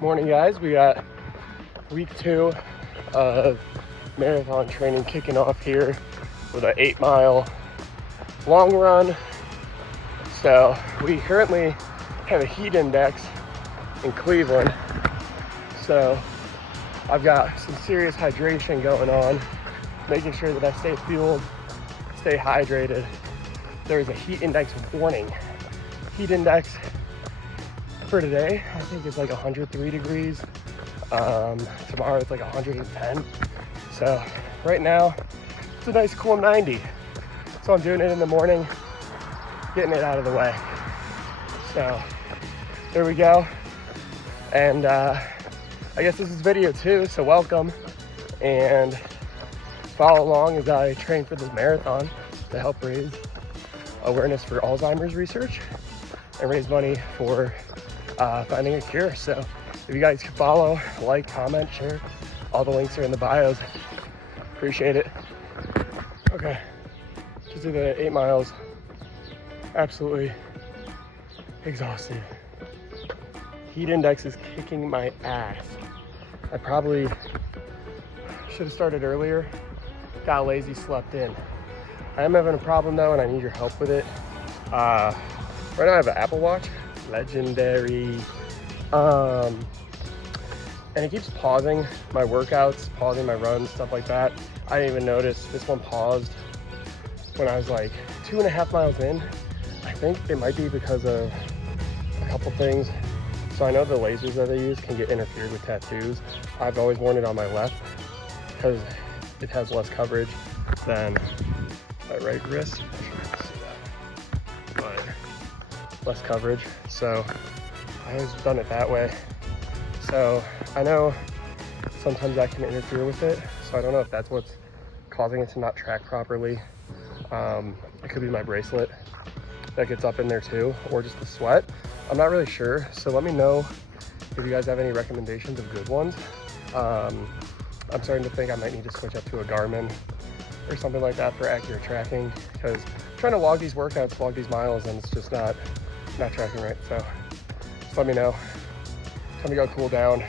Morning, guys. We got week 2 of marathon training kicking off here with an 8-mile long run. So we currently have a heat index in Cleveland. So I've got some serious hydration going on, making sure that I stay fueled, stay hydrated. There's a heat index warning. Heat index for today, I think it's like 103 degrees. Tomorrow it's like 110. So right now it's a nice cool 90. So I'm doing it in the morning, getting it out of the way. So there we go. And I guess this is video 2, so welcome. And follow along as I train for this marathon to help raise awareness for Alzheimer's research and raise money for finding a cure. So if you guys can follow, like, comment, share, all the links are in the bios. Appreciate it. Okay, just did the 8 miles. Absolutely exhausted. Heat index is kicking my ass. I probably should have started earlier. Got lazy, slept in. I am having a problem though, and I need your help with it. Right now I have an Apple Watch, legendary. And it keeps pausing my workouts, pausing my runs, stuff like that. I didn't even notice this one paused when I was like 2.5 miles in. I think it might be because of a couple things. So I know the lasers that they use can get interfered with tattoos. I've always worn it on my left because it has less coverage than my right wrist. I'm sure you can see that. But less coverage. So I always done it that way. So I know sometimes that can interfere with it. So I don't know if that's what's causing it to not track properly. It could be my bracelet that gets up in there too, or just the sweat. I'm not really sure. So let me know if you guys have any recommendations of good ones. I'm starting to think I might need to switch up to a Garmin or something like that for accurate tracking, because I'm trying to log these workouts, log these miles, and it's just not tracking right. So just let me know. Time to go cool down,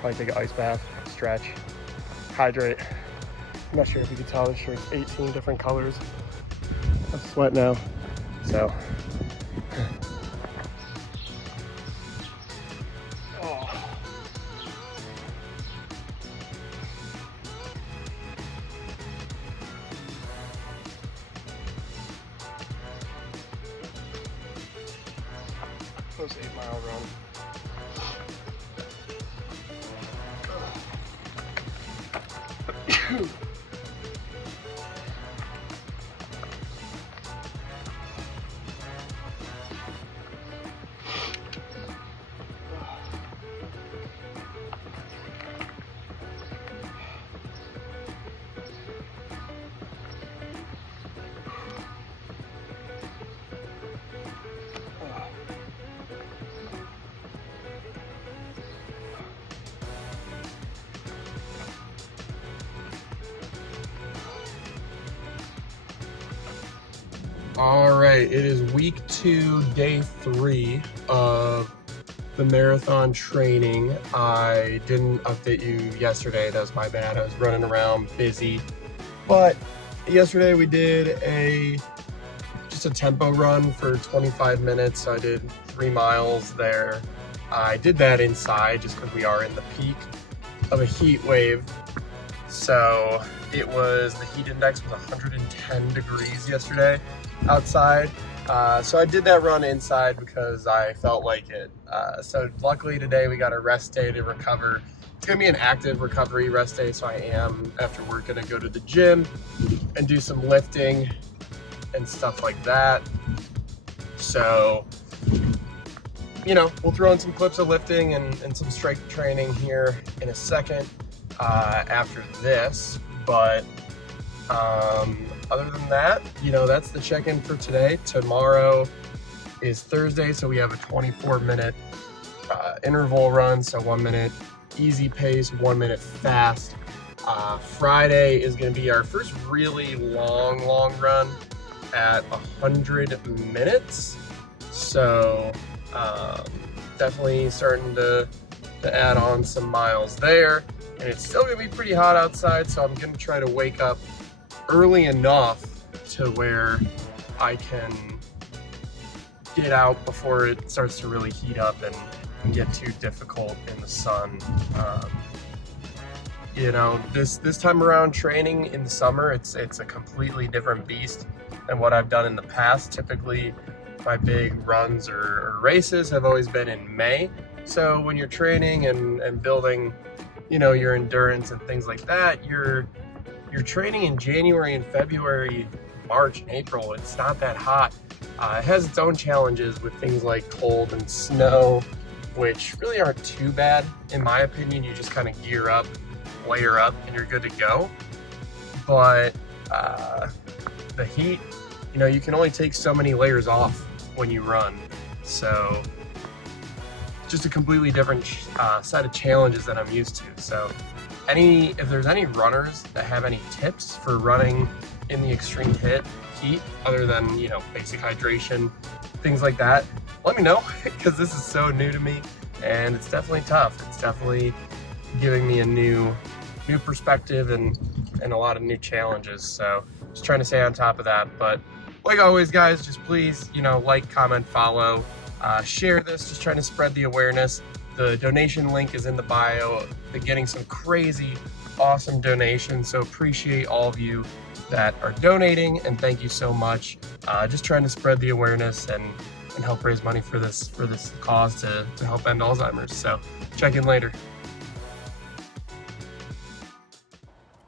probably take an ice bath, stretch, hydrate. I'm not sure if you can tell, this shirt's 18 different colors of sweat now, so. Oh. Close 8-mile run. All right, it is week 2, day 3 of the marathon training. I didn't update you yesterday. That was my bad. I was running around busy. But yesterday we did just a tempo run for 25 minutes. So I did 3 miles there. I did that inside just because we are in the peak of a heat wave. So the heat index was 110 degrees yesterday outside. So I did that run inside because I felt like it. So luckily today we got a rest day to recover. It's gonna be an active recovery rest day. So I am, after work, gonna go to the gym and do some lifting and stuff like that. So, you know, we'll throw in some clips of lifting and some strength training here in a second after this. But other than that, you know, that's the check-in for today. Tomorrow is Thursday, so we have a 24-minute interval run. So 1 minute easy pace, 1 minute fast. Friday is going to be our first really long run at 100 minutes. So definitely starting to to add on some miles there. And it's still gonna be pretty hot outside, so I'm gonna try to wake up early enough to where I can get out before it starts to really heat up and get too difficult in the sun. You know, this time around training in the summer, it's a completely different beast than what I've done in the past. Typically, my big runs or races have always been in May. So when you're training and building, you know, your endurance and things like that, you're training in January and February, March and April. It's not that hot. It has its own challenges with things like cold and snow, which really aren't too bad in my opinion. You just kind of gear up, layer up, and you're good to go. But the heat, you know, you can only take so many layers off when you run. So just a completely different set of challenges that I'm used to. So if there's any runners that have any tips for running in the extreme heat, other than, you know, basic hydration, things like that, let me know, because this is so new to me and it's definitely tough. It's definitely giving me a new perspective and a lot of new challenges. So just trying to stay on top of that. But like always, guys, just please, you know, like, comment, follow, share this, just trying to spread the awareness. The donation link is in the bio. Been getting some crazy, awesome donations. So appreciate all of you that are donating, and thank you so much. Just trying to spread the awareness and help raise money for this cause to help end Alzheimer's. So check in later.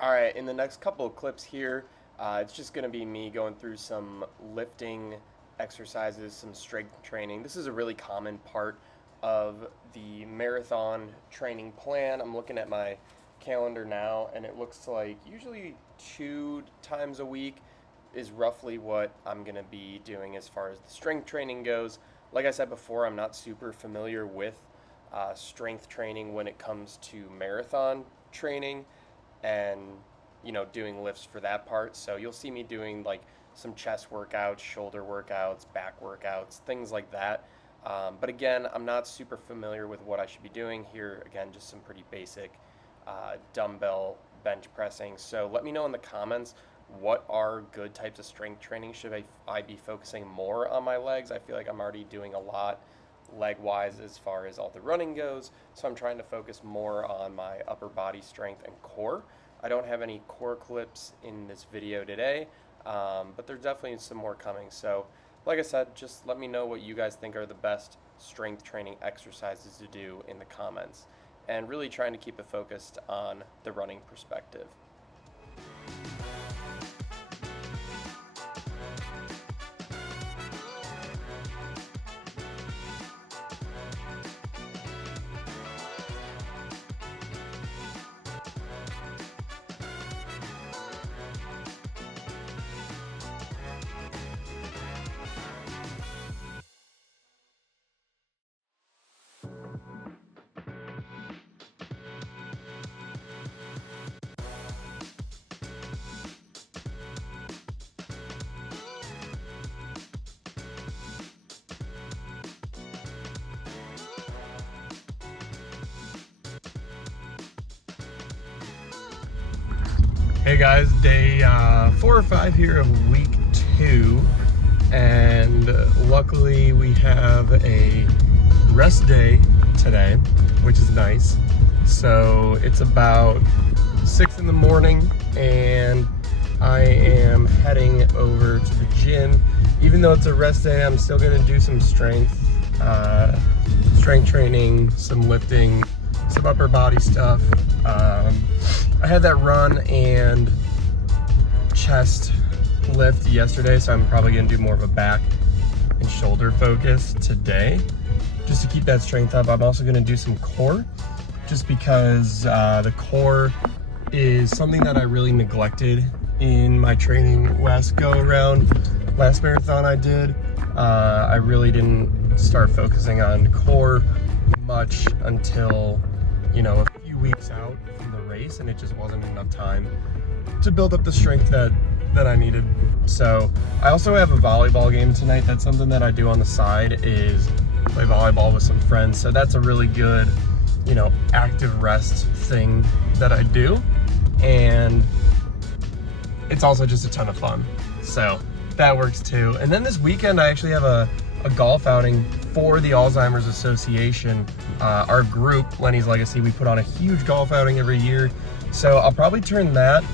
All right, in the next couple of clips here, it's just gonna be me going through some lifting exercises, some strength training. This is a really common part of the marathon training plan. I'm looking at my calendar now, and it looks like usually 2 times a week is roughly what I'm gonna be doing as far as the strength training goes. Like I said before, I'm not super familiar with strength training when it comes to marathon training and, you know, doing lifts for that part. So you'll see me doing like some chest workouts, shoulder workouts, back workouts, things like that. But again, I'm not super familiar with what I should be doing here. Again, just some pretty basic dumbbell bench pressing. So let me know in the comments, what are good types of strength training? Should I be focusing more on my legs? I feel like I'm already doing a lot leg-wise as far as all the running goes. So I'm trying to focus more on my upper body strength and core. I don't have any core clips in this video today, but there's definitely some more coming. So like I said, just let me know what you guys think are the best strength training exercises to do in the comments, and really trying to keep it focused on the running perspective. Hey guys, day 4 or 5 here of week 2, and luckily we have a rest day today, which is nice. So it's about 6 in the morning and I am heading over to the gym. Even though it's a rest day, I'm still gonna do some strength training, some lifting, some upper body stuff. I had that run and chest lift yesterday, so I'm probably gonna do more of a back and shoulder focus today, just to keep that strength up. I'm also gonna do some core, just because the core is something that I really neglected in my training last marathon I did. I really didn't start focusing on core much until, you know, a few weeks out from the race, and it just wasn't enough time to build up the strength that I needed. So I also have a volleyball game tonight. That's something that I do on the side, is play volleyball with some friends. So that's a really good you know, active rest thing that I do. And it's also just a ton of fun. So that works too. And then this weekend, I actually have a golf outing for the Alzheimer's Association. Our group, Lenny's Legacy, we put on a huge golf outing every year. So I'll probably turn that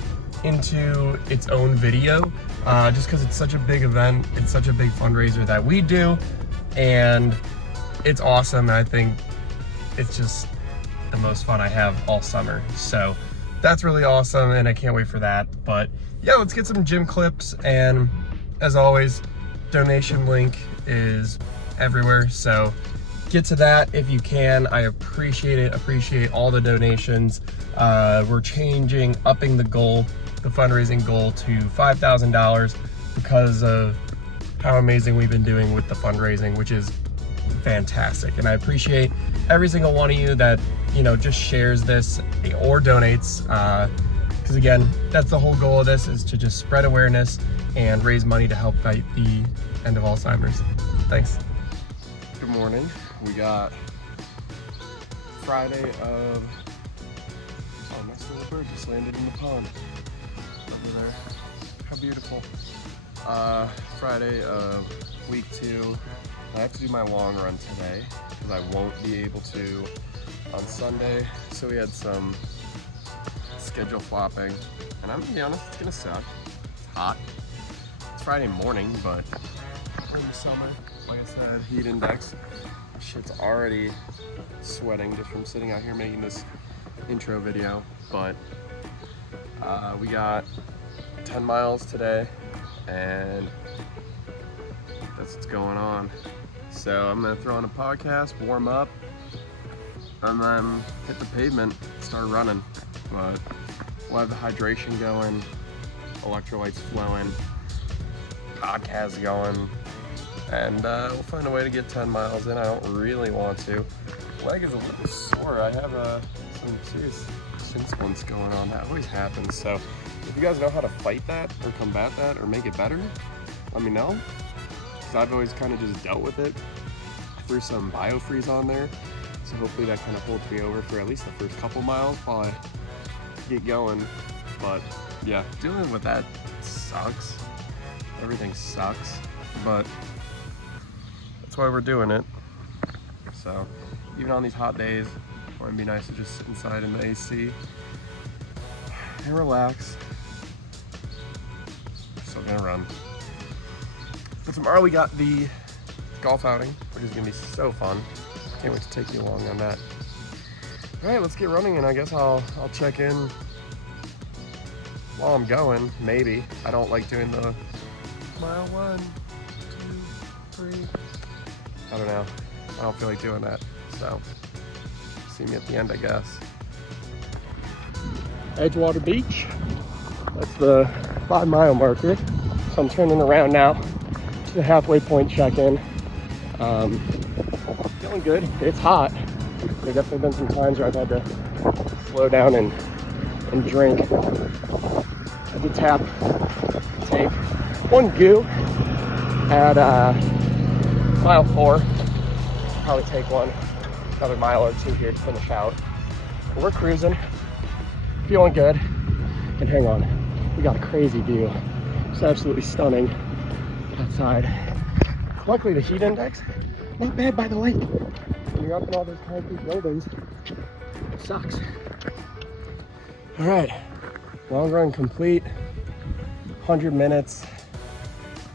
into its own video, just because it's such a big event. It's such a big fundraiser that we do, and it's awesome. And I think it's just the most fun I have all summer. So that's really awesome, and I can't wait for that. But yeah, let's get some gym clips, and as always, donation link is everywhere, so get to that if you can. I appreciate it, appreciate all the donations. We're upping the goal, the fundraising goal, to $5,000 because of how amazing we've been doing with the fundraising, which is fantastic. And I appreciate every single one of you that, you know, just shares this or donates, because again, that's the whole goal of this, is to just spread awareness and raise money to help fight the end of Alzheimer's. Thanks. Good morning. We got Friday of, oh, nice little bird just landed in the pond over there. How beautiful. Friday of week 2. I have to do my long run today because I won't be able to on Sunday. So we had some schedule flopping, and I'm gonna be honest, it's gonna suck. It's hot. It's Friday morning, but in the summer, like I said, heat index, shit's already sweating just from sitting out here making this intro video. But we got 10 miles today, and that's what's going on. So I'm gonna throw on a podcast, warm up, and then hit the pavement, start running. But we'll have the hydration going, electrolytes flowing, podcast going, and we'll find a way to get 10 miles in. I don't really want to. Leg is a little sore. I have some serious shin splints going on. That always happens. So if you guys know how to fight that or combat that or make it better, let me know. Because I've always kind of just dealt with it. I threw some BioFreeze on there. So hopefully that kind of holds me over for at least the first couple miles while I get going. But yeah, dealing with that sucks. Everything sucks, but that's why we're doing it. So even on these hot days, it would be nice to just sit inside in the AC and relax. Still gonna run. But tomorrow we got the golf outing, which is gonna be so fun. Can't wait to take you along on that. All right, let's get running, and I guess I'll check in while I'm going. Maybe. I don't like doing the mile 1, 2, 3. I don't know. I don't feel like doing that. So see me at the end, I guess. Edgewater Beach. That's the 5-mile marker. So I'm turning around now to the halfway point check-in. Feeling good. It's hot. There definitely been some times where I've had to slow down and drink. I did take one goo at mile 4. Probably take another mile or 2 here to finish out. But we're cruising, feeling good. And hang on, we got a crazy view. It's absolutely stunning outside. Luckily the heat index, not bad by the lake. When you're up in all those concrete buildings, it sucks. All right, long run complete, 100 minutes.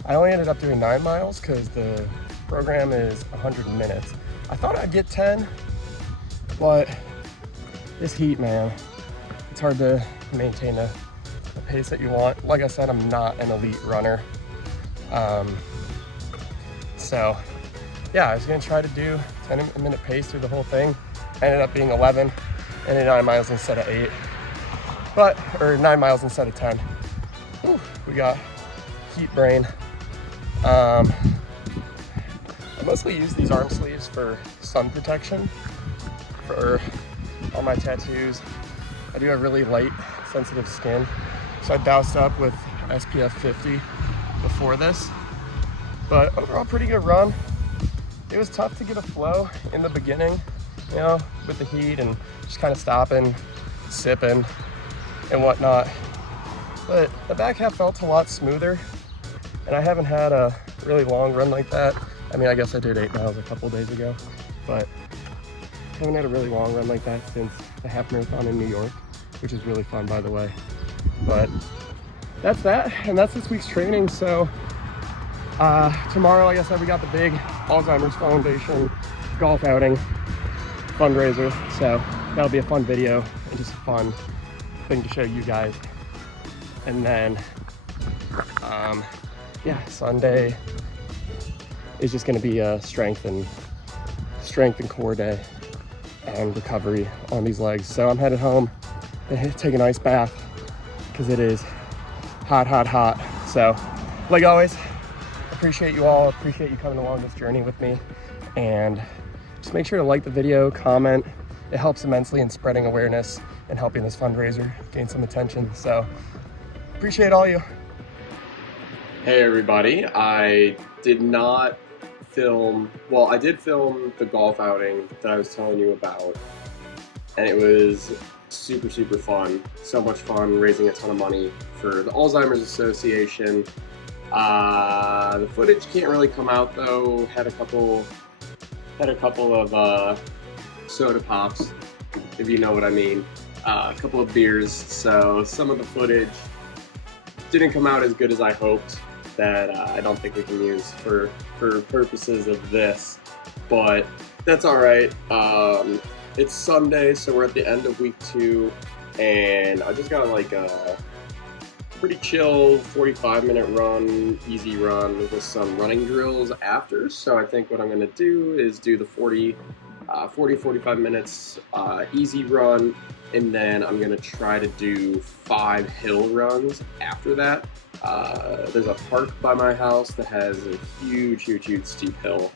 I only ended up doing 9 miles because the program is 100 minutes. I thought I'd get 10, but this heat, man, it's hard to maintain the pace that you want. Like I said, I'm not an elite runner. So yeah, I was gonna try to do 10-minute pace through the whole thing. Ended up being 11, and 9 miles instead of 8. Or 9 miles instead of 10. Whew, we got heat brain. I mostly use these arm sleeves for sun protection for all my tattoos. I do have really light, sensitive skin, so I doused up with SPF 50 before this. But overall, pretty good run. It was tough to get a flow in the beginning. you know, with the heat and just kind of stopping, sipping and whatnot. But the back half felt a lot smoother, and I haven't had a really long run like that. I mean, I guess I did 8 miles a couple days ago, but I haven't had a really long run like that since the half marathon in New York, which is really fun, by the way. But that's that, and that's this week's training. So tomorrow, like I said, we got the big Alzheimer's Foundation golf outing fundraiser, so that'll be a fun video and just a fun thing to show you guys. And then yeah, Sunday is just going to be a strength and core day and recovery on these legs. So I'm headed home to take an ice bath because it is hot. So like always, appreciate you all, appreciate you coming along this journey with me, and just make sure to like the video, comment. It helps immensely in spreading awareness and helping this fundraiser gain some attention. So appreciate all you. Hey everybody, I did not film, well, I did film the golf outing that I was telling you about, and it was super fun. So much fun, raising a ton of money for the Alzheimer's Association. The footage can't really come out though. Had a couple of soda pops, if you know what I mean. A couple of beers, so some of the footage didn't come out as good as I hoped, that I don't think we can use for purposes of this, but that's all right. It's Sunday, so we're at the end of week 2, and I just got like a pretty chill 45-minute run, easy run with some running drills after. So I think what I'm gonna do is do the 45 minutes easy run, and then I'm gonna try to do 5 hill runs after that. There's a park by my house that has a huge steep hill,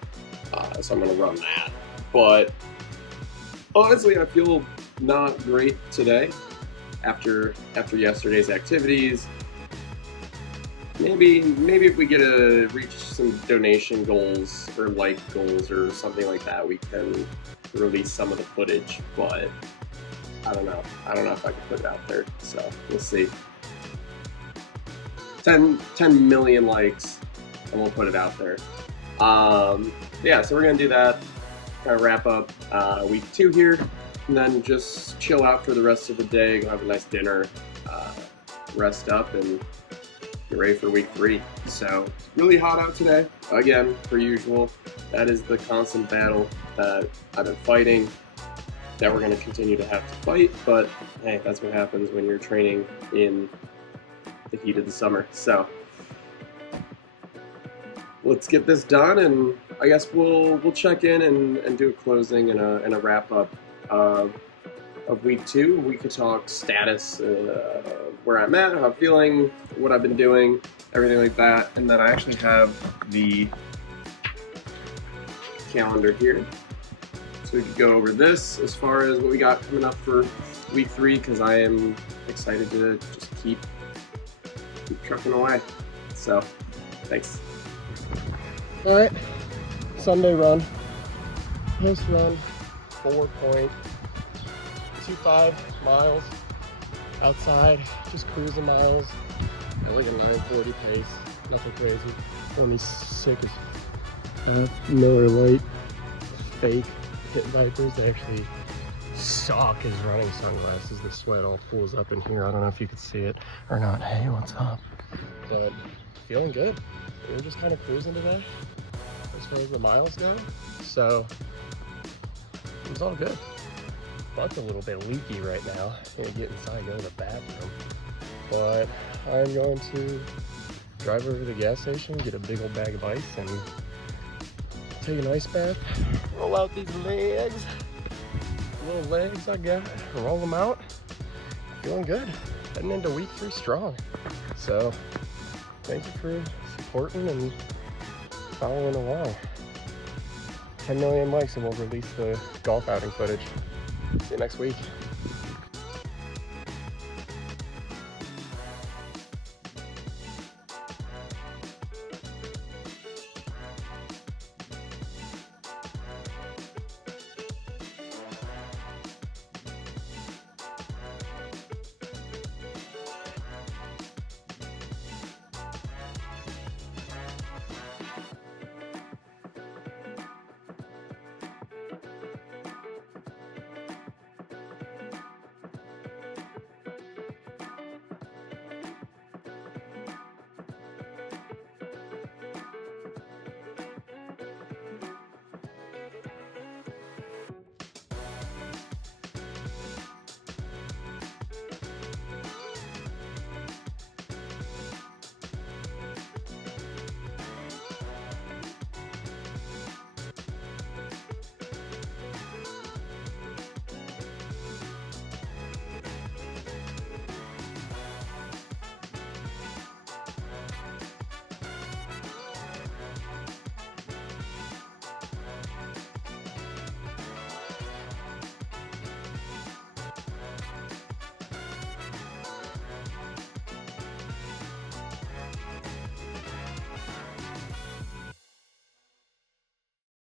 so I'm gonna run that. But honestly, I feel not great today after yesterday's activities. Maybe if we get to reach some donation goals or like goals or something like that, we can release some of the footage. But I don't know if I can put it out there. So we'll see. 10 million likes, and we'll put it out there. Yeah, so we're gonna do that. Kind of wrap up week 2 here, and then just chill out for the rest of the day. Go have a nice dinner, rest up, and get ready for week 3. So really hot out today, again, per usual. That is the constant battle that I've been fighting, that we're going to continue to have to fight. But hey, that's what happens when you're training in the heat of the summer. So let's get this done, and I guess we'll check in and do a closing and a wrap up of week 2. We could talk status, where I'm at, how I'm feeling, what I've been doing, everything like that. And then I actually have the calendar here, so we could go over this as far as what we got coming up for week 3, because I am excited to just keep trucking away. So thanks. All right, Sunday run, post run, 4.25 miles outside, just cruising miles, like a 9:40 pace, nothing crazy. Only sick as Miller Lite fake Pit Vipers. They actually suck as running sunglasses. The sweat all pools up in here. I don't know if you could see it or not. Hey, what's up? But feeling good. We're just kind of cruising today as far as the miles go, so it was all good. Butt's a little bit leaky right now. I'm gonna get inside, go to the bathroom, but I'm going to drive over to the gas station, get a big old bag of ice, and take an ice bath, roll out these legs, little legs I got, roll them out. Feeling good, heading into week 3 strong. So thank you for supporting and following along. 10 million likes and we'll release the golf outing footage. See you next week.